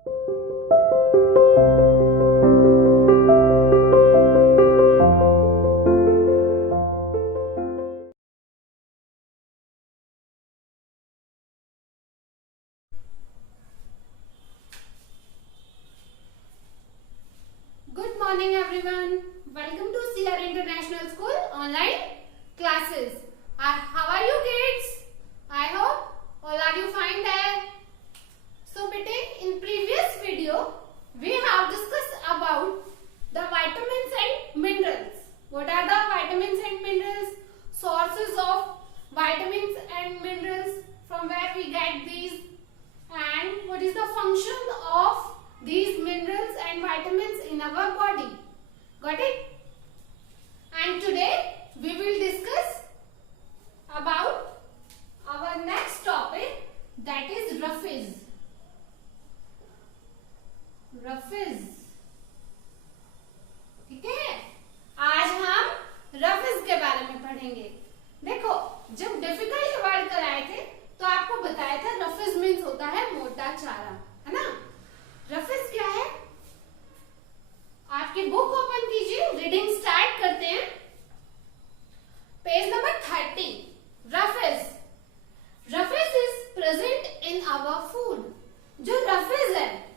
Good morning everyone. Welcome to CR International School online classes. How are you kids? I hope all are you fine there. So bete, in previous video we have discussed about the vitamins and minerals. What are the vitamins and minerals? Sources of vitamins and minerals, from where we get these, and what is the function of these minerals and vitamins in our body. Got it? And today we will discuss about our next topic, that is RUFFIZ. RUFFIZ, ठीक है? आज हम RUFFIZ के बारे में पढ़ेंगे. देखो, जब डिफिकल्ट वर्ड कराए थे तो आपको बताया था RUFFIZ मीन्स होता है मोटा चारा, है ना? RUFFIZ क्या है? आपकी बुक ओपन कीजिए, रीडिंग स्टार्ट करते हैं. Page number 30. RUFFIZ. RUFFIZ is present in our food. जो RUFFIZ है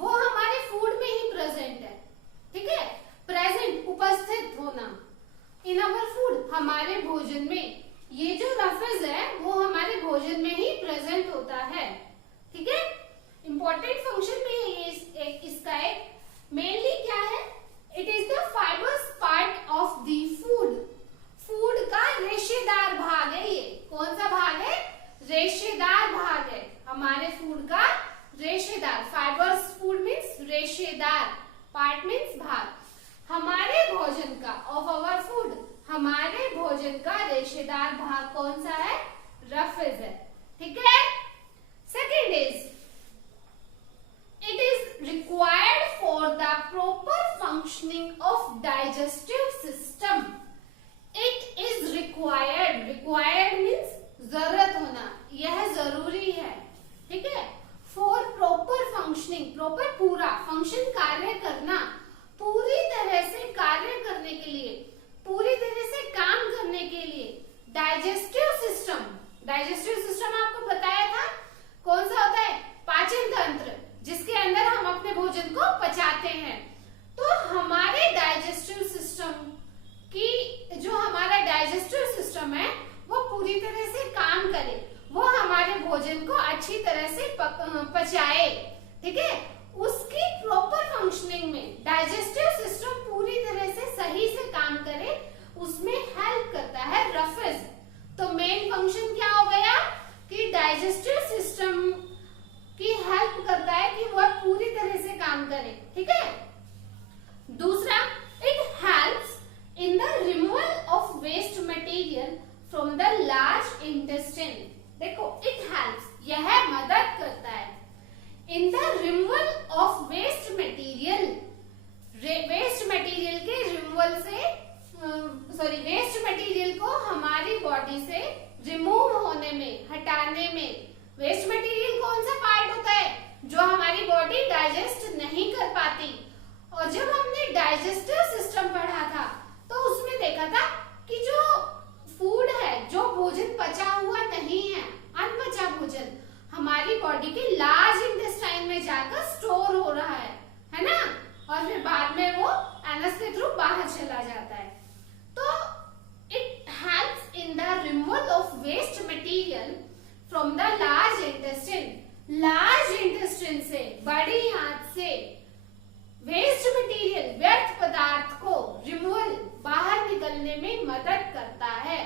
वो हमारे फूड में ही प्रेजेंट है, ठीक है? प्रेजेंट, उपस्थित होना. इन आवर फूड, हमारे भोजन में. ये जो RUFFIZ है वो हमारे भोजन में ही प्रेजेंट होता है, ठीक है? इंपॉर्टेंट फंक्शन में इसका एक मेनली क्या है? It is the fibres part of the food. Food का रेशेदार भाग है ये. कौन सा भाग है? रेशेदार भाग है. हमारे फूड का रेशेदार. फाइबर्स फूड मीन्स रेशेदार, पार्ट मीन्स भाग. हमारे भोजन का, ऑफ अवर फूड, हमारे भोजन का रेशेदार भाग कौन सा है? RUFFIZ है, ठीक है? Second is, it is required for the proper functioning of digestive system. It is required. Required means जरूरत होना, यह जरूरी है, ठीक है? For proper functioning, proper पूरा, function कार्य करना, पूरी तरह से कार्य करने के लिए, पूरी तरह से काम करने के लिए. Digestive system. डाइजेस्टिव सिस्टम आपको बताया था कौन सा होता है? पाचन तंत्र, जिसके अंदर हम अपने भोजन को पचाते हैं. तो हमारे डाइजेस्टिव सिस्टम की, जो हमारा डाइजेस्टिव सिस्टम है वो पूरी तरह से काम करे, वो हमारे भोजन को अच्छी तरह से पचाए, ठीक है? उसकी प्रॉपर फंक्शनिंग में डाइजेस्टिव सिस्टम पूरी तरह से सही से काम करे, उसमें हेल्प करता है RUFFIZ. तो मेन फंक्शन क्या हो गया कि डाइजेस्टिव सिस्टम की हेल्प करता है कि वह पूरी तरह से काम करे, ठीक है? दूसरा, it helps in the removal of waste material from the large intestine. देखो, इट हेल्प्स, यह मदद करता है in the removal of waste material. Waste material के रिमूवल से, वेस्ट मटेरियल को हमारी बॉडी से रिमूव होने में, हटाने में. वेस्ट मटेरियल कौन सा पार्ट होता है? जो हमारी बॉडी डाइजेस्ट नहीं कर पाती. और जब हमने डाइजेस्टिव सिस्टम पढ़ा था तो उसमें देखा था कि जो फूड है, जो भोजन पचा हुआ नहीं है, अनपचा भोजन, हमारी बॉडी के लार्ज इंटेस्टाइन में जाकर स्टोर हो रहा है ना? और फिर बाद में वो एनस के थ्रू बाहर चला जाता है. तो it helps in the removal of waste material from the large intestine. Large intestine से, बड़ी आंत से वेस्ट मटेरियल, व्यर्थ पदार्थ को रिमूवल, बाहर निकलने में मदद करता है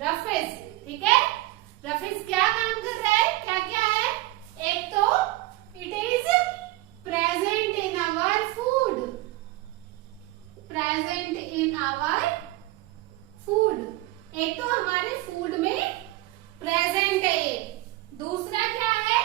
RUFFIZ, ठीक है? RUFFIZ क्या काम कर रहा है? क्या क्या है? एक तो it is present in our food. Present in our food, एक तो हमारे फूड में प्रेजेंट है. दूसरा क्या है?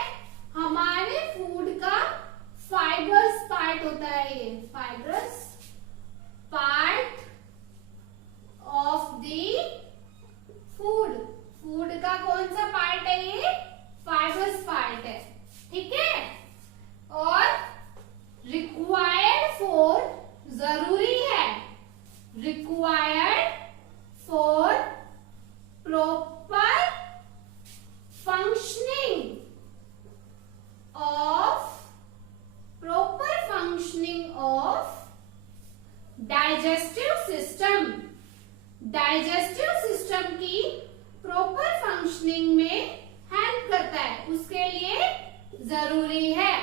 जरूरी है,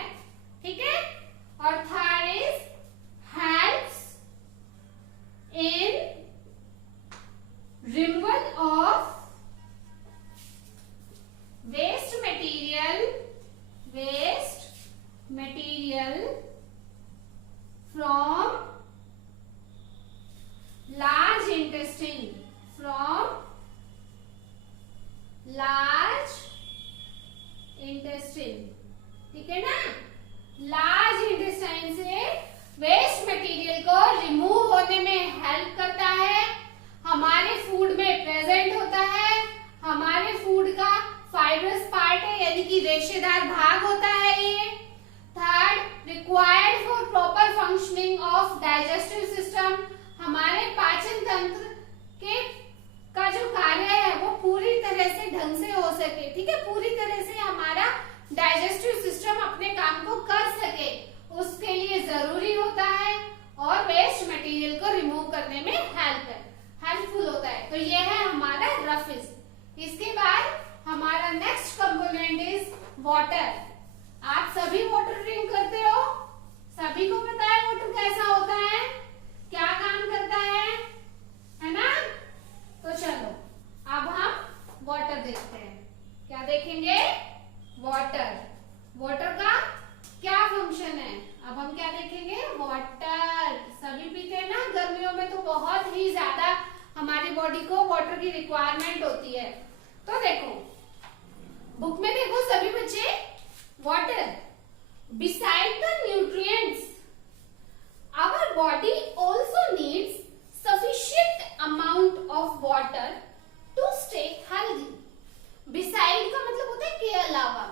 ठीक है। और third is helps in removal of waste material from large intestine, ठीक है ना। लार्ज इंटेस्टाइन से वेस्ट मटेरियल को रिमूव होने में हेल्प करता है, हमारे फूड में प्रेजेंट होता है, हमारे फूड का फाइब्रस पार्ट है यानी कि रेशेदार भाग होता है ये। Third, required for proper functioning of digestive system, हमारे पाचन तंत्र के का जो कार्य है वो पूरी तरह से ढंग से हो सके, ठीक है, पूरी तरह से हमारा डाइजेस्टिव सिस्टम अपने काम को कर सके, उसके लिए जरूरी होता है और वेस्ट मटेरियल को रिमूव करने में हेल्पफुल होता है। तो ये है हमारा रफेज। इसके बाद हमारा नेक्स्ट कंपोनेंट इज वाटर। आप सभी वाटर ड्रिंक करते हो, सभी को पता है वाटर कैसा होता है, क्या काम करता है ना। तो चलो अब हम वाटर देखते हैं। क्या देखेंगे? वाटर का क्या फंक्शन है। अब हम क्या देखेंगे? वाटर सभी पीते हैं ना, गर्मियों में तो बहुत ही ज्यादा हमारी बॉडी को वाटर की रिक्वायरमेंट होती है। तो देखो बुक में देखो सभी बच्चे, water beside the nutrients our body also needs sufficient amount of water to stay healthy. Beside का मतलब होता है के अलावा,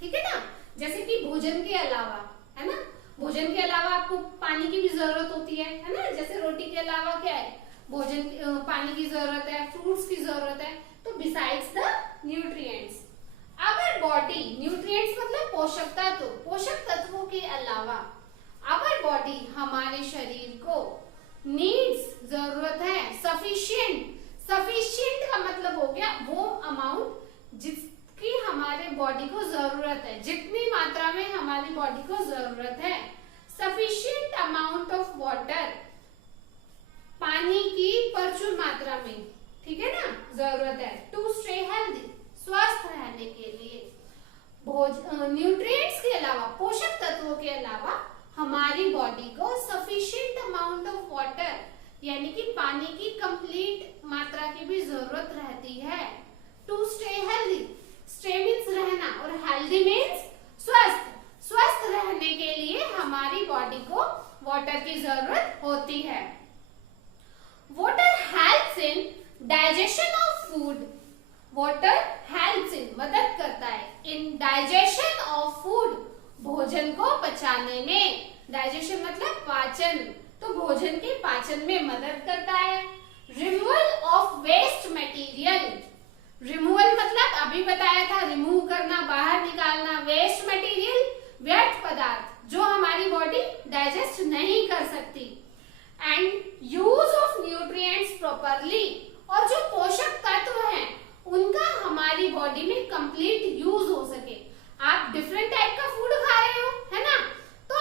ठीक है ना। जैसे कि भोजन के अलावा, है ना, भोजन के अलावा आपको पानी की भी जरूरत होती है ना। जैसे रोटी के अलावा क्या है, भोजन पानी की जरूरत है, फ्रूट्स की जरूरत है। तो besides the nutrients our body, nutrients मतलब पोषक तत्व, पोषक तत्वों के अलावा आवर बॉडी हमारे शरीर को नीड्स जरूरत है, सफिशिएंट का मतलब हो गया वो अमाउंट जिसकी हमारे बॉडी को जरूरत है, जितनी मात्रा में हमारी बॉडी को जरूरत है। सफिशिएंट अमाउंट ऑफ वाटर, पानी की प्रचुर मात्रा में, ठीक है ना, जरूरत है। टू स्टे हेल्दी, स्वस्थ रहने के लिए। न्यूट्रिएंट्स के अलावा, पोषक तत्वों के अलावा हमारी बॉडी को सफिशिएंट अमाउंट ऑफ वाटर यानी कि पानी की कंप्लीट मात्रा की भी जरूरत रहती है। To stay healthy, stay means रहना और हेल्दी मीन्स स्वस्थ। स्वस्थ रहने के लिए हमारी बॉडी को वाटर की जरूरत होती है। Water helps in digestion of food, water helps in मदद करता है इन डाइजेशन ऑफ फूड, भोजन को पचाने में। डाइजेशन मतलब पाचन, तो भोजन के पाचन में मदद करता है। Removal of waste material, removal मतलब अभी बताया था रिमूव करना, बाहर निकालना। वेस्ट मटेरियल व्यर्थ पदार्थ जो हमारी बॉडी डाइजेस्ट नहीं कर सकती। And use of nutrients properly, और जो पोषक तत्व हैं उनका हमारी बॉडी में कंप्लीट यूज हो सके। आप डिफरेंट टाइप का फूड खा रहे हो, है ना, तो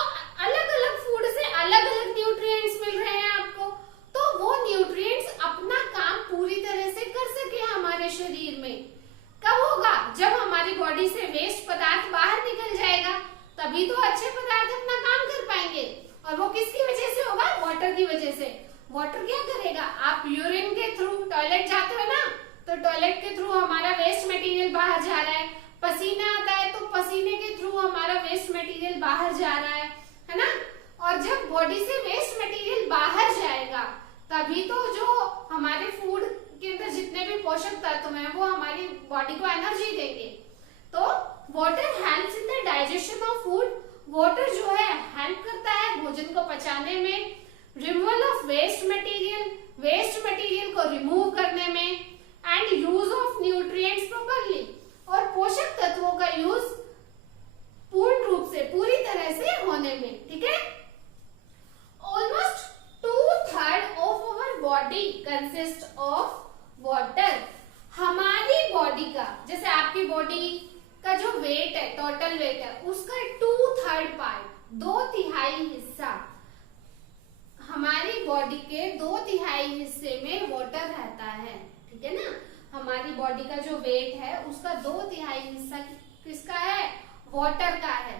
अलग अलग फूड से अलग अलग न्यूट्रिएंट्स मिल रहे हैं आपको, तो वो न्यूट्रिएंट्स अपना काम पूरी तरह से कर सके हमारे शरीर में। कब होगा? जब हमारी बॉडी से वेस्ट पदार्थ बाहर निकल जाएगा, तभी तो अच्छे पदार्थ अपना काम कर पाएंगे। और वो किसकी वजह से होगा? वाटर की वजह से। वाटर क्या करेगा? आप यूरिन के थ्रू टॉयलेट जाते हो ना, तो टॉयलेट के थ्रू हमारा वेस्ट मटेरियल बाहर जा रहा है। पसीना आता है तो पसीने के थ्रू हमारा वेस्ट मटेरियल बाहर जा रहा है ना। और जब बॉडी से वेस्ट मटेरियल बाहर जाएगा तभी तो जो हमारे फूड के अंदर जितने भी पोषक तत्व हैं वो हमारी बॉडी को एनर्जी देंगे। तो water helps in the digestion of food, water जो है हेल्प करता है भोजन को पचाने में। रिमूवल ऑफ वेस्ट मटेरियल को रिमूव करने में। And use of nutrients properly, और पोषक तत्वों का यूज पूर्ण रूप से, पूरी तरह से होने में, ठीक है। Almost 2/3 of our body consist of water. हमारी बॉडी का, जैसे आपकी बॉडी का जो वेट है, टोटल वेट है, है उसका 2/3 पार्ट, 2/3 हिस्सा, हमारी बॉडी के 2/3 हिस्से में वाटर रहता है, ठीक है ना। हमारी बॉडी का जो वेट है उसका 2/3 हिस्सा किसका है, वाटर का है।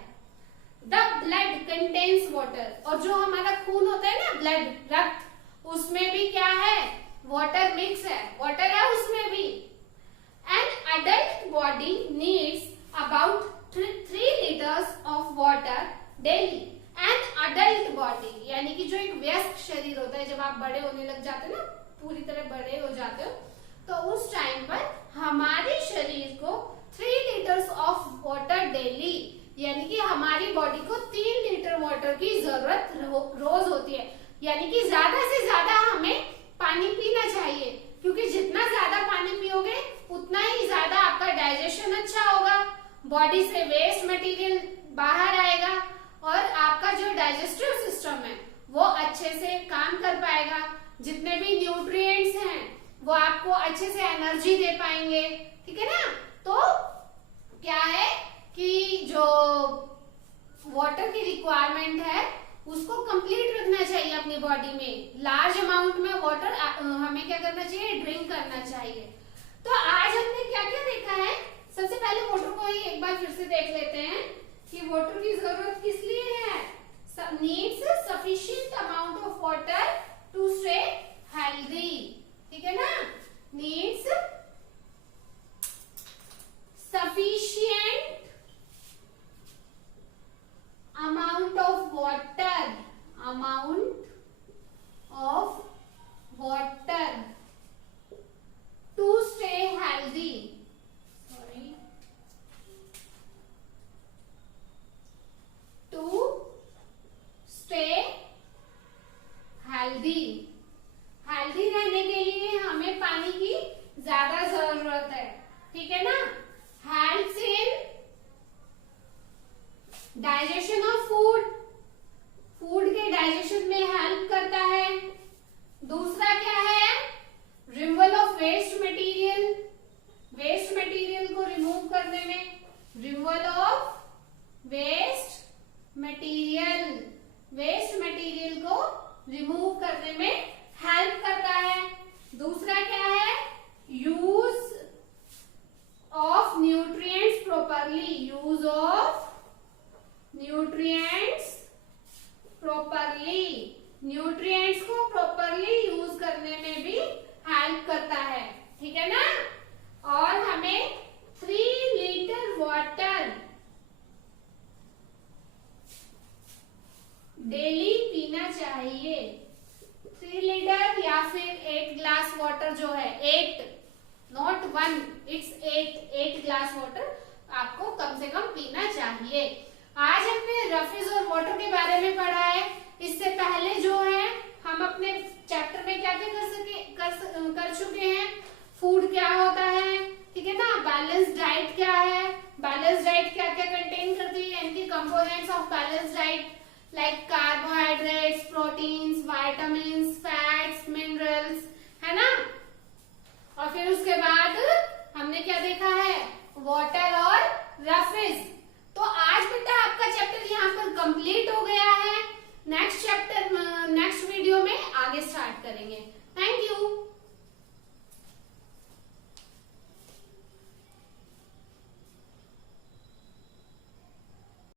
द ब्लड कंटेन्स वाटर, और जो हमारा खून होता है ना, ब्लड, रक्त, उसमें भी क्या है, वाटर मिक्स है, वाटर है उसमें भी। An adult body needs about 3 litres of water daily. An adult body यानी कि जो एक व्यस्क शरीर होता है, जब आप बड़े होने लग जाते हो ना, पूरी तरह बड़े हो जाते हो, तो उस टाइम पर हमारे शरीर को 3 लीटर्स ऑफ वाटर डेली, यानी कि हमारी बॉडी को 3 लीटर वाटर की जरूरत रोज होती है। यानी कि ज्यादा से ज्यादा हमें पानी पीना चाहिए, क्योंकि जितना ज्यादा पानी पियोगे उतना ही ज्यादा आपका डाइजेशन अच्छा होगा, बॉडी से वेस्ट मटेरियल बाहर आएगा और आपका जो डाइजेस्टिव सिस्टम है वो अच्छे से काम कर पाएगा। जितने भी न्यूट्रिएंट्स हैं वो आपको अच्छे से एनर्जी दे पाएंगे, ठीक है ना। तो क्या है कि जो वाटर की रिक्वायरमेंट है उसको कंप्लीट रखना चाहिए अपनी बॉडी में। लार्ज अमाउंट में वाटर हमें क्या करना चाहिए, ड्रिंक करना चाहिए। तो आज हमने क्या क्या देखा है, सबसे पहले वाटर को ही एक बार फिर से देख लेते हैं कि वाटर की जरूरत किस लिए है। Needs sufficient amount of water to stay healthy, ठीक है ना। Needs sufficient amount of water to stay healthy, to stay healthy। Healthy रहने के लिए हमें पानी की ज्यादा जरूरत है, ठीक है ना। Helps in digestion of food, food के डाइजेशन में हेल्प करता है। दूसरा क्या है, removal of waste material, waste material को रिमूव करने में, removal of waste material, waste material को रिमूव करने में हेल्प करता है। दूसरा क्या है, use of nutrients properly, use of nutrients properly, nutrients को प्रॉपरली यूज करने में भी हेल्प करता है, ठीक है ना। और हमें 3 लीटर वाटर डेली पीना चाहिए। 3 लीटर या फिर 8 ग्लास वाटर जो है, 8 नॉट 1, इट्स 8 ग्लास वाटर आपको कम से कम पीना चाहिए। आज हमने रफेज और वाटर के बारे में पढ़ा है। इससे पहले जो है हम अपने चैप्टर में क्या क्या कर चुके हैं, फूड क्या होता है, ठीक है ना, बैलेंस डाइट क्या है, बैलेंस डाइट क्या क्या कंटेन करती है, इनकी components of balance diet like carbohydrates, proteins, vitamins, fats, minerals,